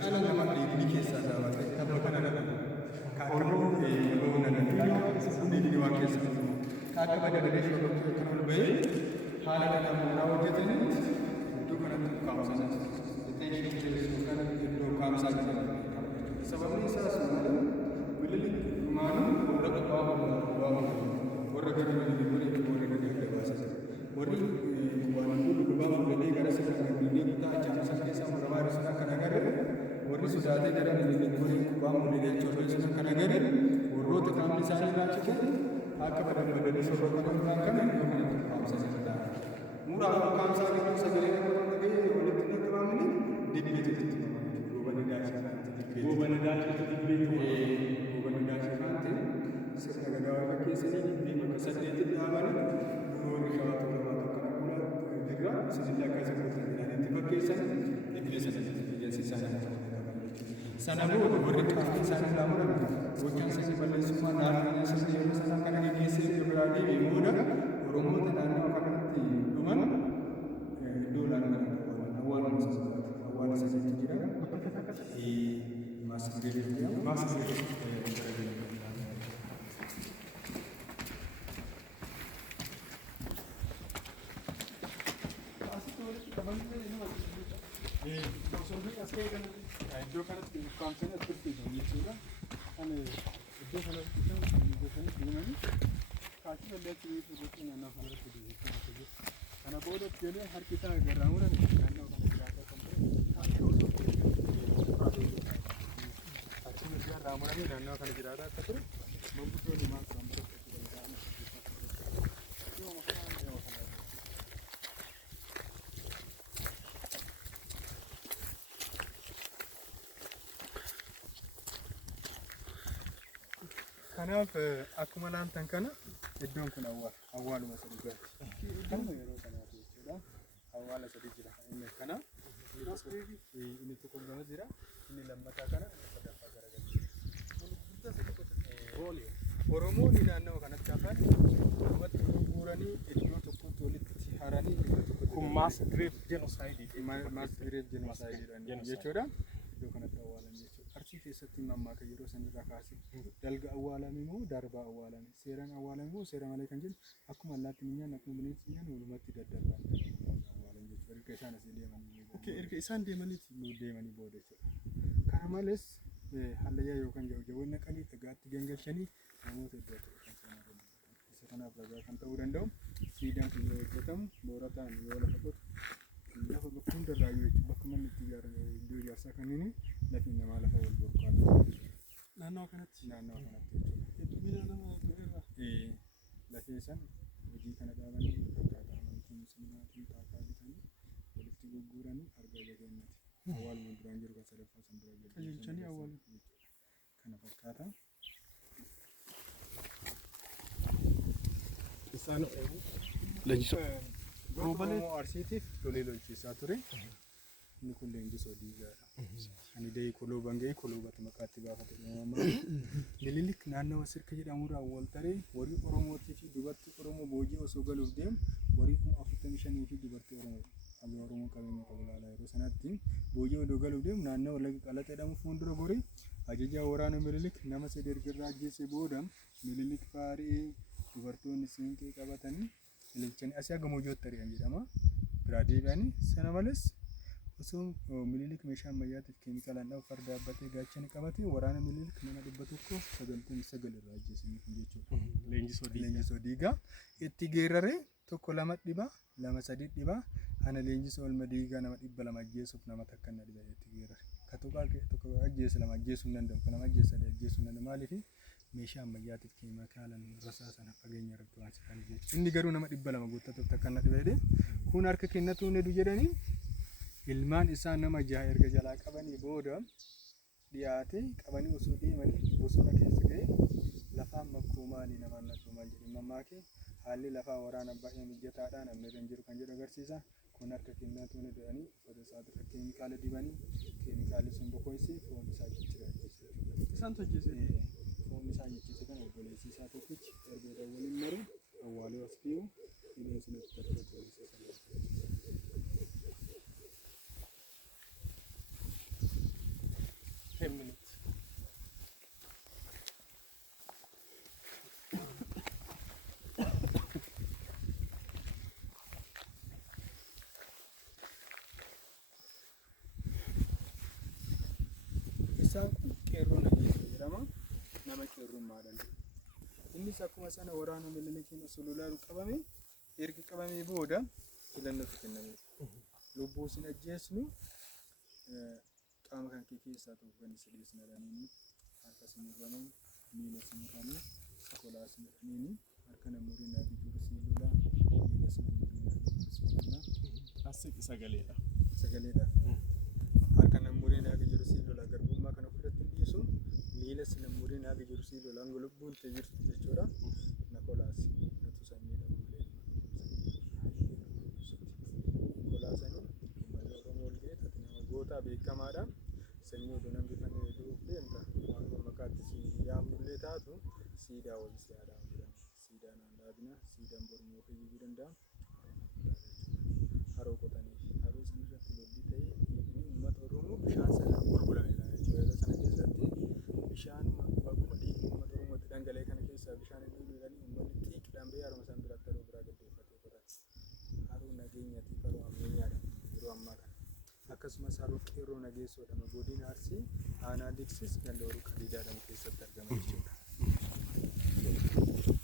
Caalaan nama dhiigni keessaa dhaabate tapha kana dhabu. Kaakuu bahuu danda'u. Dhiigni waan keessa jiru. Kaakuu badadadee shoorrootti kan ol bahee haala dhadhamuudhaa hojjetanii iddoo kanatti kaamsan. Detention keessoo kan iddoo kaamsaa jiran. Sababni isaas bilili maanu warra qabaa warra gadi warra gadi adda baasan. Warri waan dhugaa fuudhanii gara sana gadi kutaa achaamsa keessa muramaa irra kan agarre warri sodaatee gara warri kubaa mul'isee jechuudha kan agarre warroota qaamni isaanii laachite akka badanii soorata kan kana iddoo kanatti kaamsa sana muraa kaamsaa gidduu sagalee nama dhagee walitti naqamanii dibbeetti goobani daachifate sirna gadaa keessatti dibbee bakka saddeetti dhaabanii warri shawaatu lamaatu kana kula dirra sinilla akkasii gootanii itti fakkeessan dibbee saddeetti biyyansi isaanii sana booda warri qaamni isaanii laamuudhaan gochaan sirni balleessummaa naannoo sirni yeroo sana kana geggeessee biraa deebi'ee booda Oromoota naannoo kanatti dhuman iddoo laannoo awwaala sasatti jira. Iddoo kanatti kaamsanii as tursiisan jechuudha. Kan iddoo kanatti deemanii kaasii balleessanii fuudhanii naannoo kanatti deemanii kana booda jedhee harki isaa garraa muran naannoo kana jiraata kan ta'e harki garraa muranii naannoo kana jiraata akka ture manguddoonni maal kan kanaaf akkuma laantan kana iddoon kun awwaaluma sadii gaati. Kanuma yeroo kanaati jechuudha. Awwaala sadii jira. Inni kana inni tokko gama jira. Inni lammataa kana sadaffaa garagalcha. Oromoonni naannoo kanatti hafan walitti gurguranii iddoo tokkotti walitti haranii kun mass grave genocide jechuudha. Iddoo kanatti awwaalan jechuudha. Arsii keessatti mammaaka yeroo sanirraa kaasee dalga awwaalame moo darba awwaalame seeraan awwaalame moo seera malee kan jennu akkuma allaatti minyaan akkuma bineensi minyaan walumatti daddarbaa awwaalan jechuudha. Erga isaan asii deemanii erga isaan deemanii booda jechuudha. Kana malees hallayyaa yookaan jawwee naqanii dhagaatti gangalchanii namoota iddoo ta'e kan seenaa isa kanaaf ragaa kan ta'uu danda'u siidaan kun yoo hojjetamu boorataan yoo lafa qotu lafa bakka hundarraa yoo jechuudha. Bakka manni itti iddoo ijaarsaa kanneen lafi namaa lafa wal burqaatu naannoo kanatti jechuudha. Heddumina nama irraa lafee san hojii kana dhaabanii akkaataa amantii musliimaatiin taakaa bitanii walitti gurguranii argaa jireenyati. Awwaaluma duraan jiru kan sadaffaa san bira qajeelchanii awwaalu kana fakkaata. Isaan Oromoo Arsiitiif lolee lolchiisaa ture. Inni kun leenjisoo diigaadha. Ani da'ee koloo bangee koloo bata maqaatti baafate uumamaa. Mililik naannawa sirka jedhamurraa wal taree warii Oromootii fi dubartii Oromoo boojii osoo galuuf deemu warii 45 fi dubartii Oromoo qabeenya qabu laalaa yeroo sanatti boojii odoo galuuf deemu naannawa laga qalaxa jedhamu fuuldura goree ajajaa waraana Mililik nama sadii erga ajjeesee booda Mililik faari'ee dubartoonni siinqee qabatanii ililchanii asii haga moojootti ari'an jedhama. Biraa deebi'anii sana malees osoo Mililik meeshaa ammayyaatiif keemikaalaan dhawu farda yaabbatee gaachana qabatee waraana Mililik nama 199 irraa ajjeesanii jechuudha. Leenjisoo diigaa itti geeraree tokko lama dhibaa lama sadii dhibaa ana leenjisoo olma diigaa nama 200 ajjeesuuf nama takka na dhibaa itti geerare. Tokko ajjeesa lama ajjeesuu hin danda'u. Kana ajjeesa sadii ajjeesuu hin danda'u. Maaliif meeshaa ammayyaatiif keemikaalaan rasaa sana fageenya irratti waan sitan jechuudha. Inni garuu nama 200 guuttatuuf takka na dhibee kun harka kennatu ne du jedhanii ilmaan isaa nama 6 erga jalaa qabanii booda dhiyaate qabanii osoo deemanii bosona keessa ga'e lafaan makkuumaanii namaan nakkuumaan jedhee mammaakee haalli lafaa waraana baay'ee mijataadhaan namni irra hin jiru kan jedhu agarsiisa. Kun harka kennatu ne jedhanii uffata isaatiirra keemikaala dibanii keemikaalli sun boqoysee foon isaa jijjiirraa jechuudha. Isaan hojjese foon isaa jijjiirse kan obboleessi isaa tokkichi erga waliin maru awwaalee as fi'u bineensi nutti darba obboleessi isaa. nama qeerrummaadhaan. Innis akkuma sana waraana Minilikiin sululaa qabame erga qabamee booda filannootu kenname. Lubbuu isin ajjeesnu qaama kan kee keessaa tokko kan isa dhiyeessinaadhaanii harka simurramuu miila simurramuu sakolaa simurraniini harka namoonni naafi jiru siilolaa miila simurramuu naafi jiru siilolaa Asii sagaleedha. sagaleedha. Harka namoonni naafi jiru siilolaa garbummaa kana ofirratti dhiisu miila namoonni naafi jiru siilolaa hanga lubbuun ta'e jirtu jechuudha. Nakolaas natu sanyii dhabuulee kolaasanii uummanni Oromoo olgee tati nama goota beekamaadha. Sanyii oduu namni fannoo hedduuf deemta waanuma maqaatti si yaamnullee taatu siidaa wayii siyaadhaan jedhama. Siidaan handaabina siidaan bormoo fayyaduu danda'a. Haroo qotaniif haroo san irratti lolli ta'ee dhiigni uummata Oromoo bishaan sanaan gurguramedha jechuudha. Yeroo sana keessatti bishaan bakkuma dhiigni uummata Oromootti dhangala'ee kana keessaa bishaan iddoo dhuudhanii uummanni xiiqidhaan bahee haroo san biratti haroo biraa gaddeeffatee qotan. Haroo nageenyaatiif haroo ammeenyaadha yeroo ammaa kana. Akkasumas haroo qeerroo nageessoodhama godina Arsii aanaa Diksis ganda Oruu Qadiidaadhamu keessatti argama jechuudha.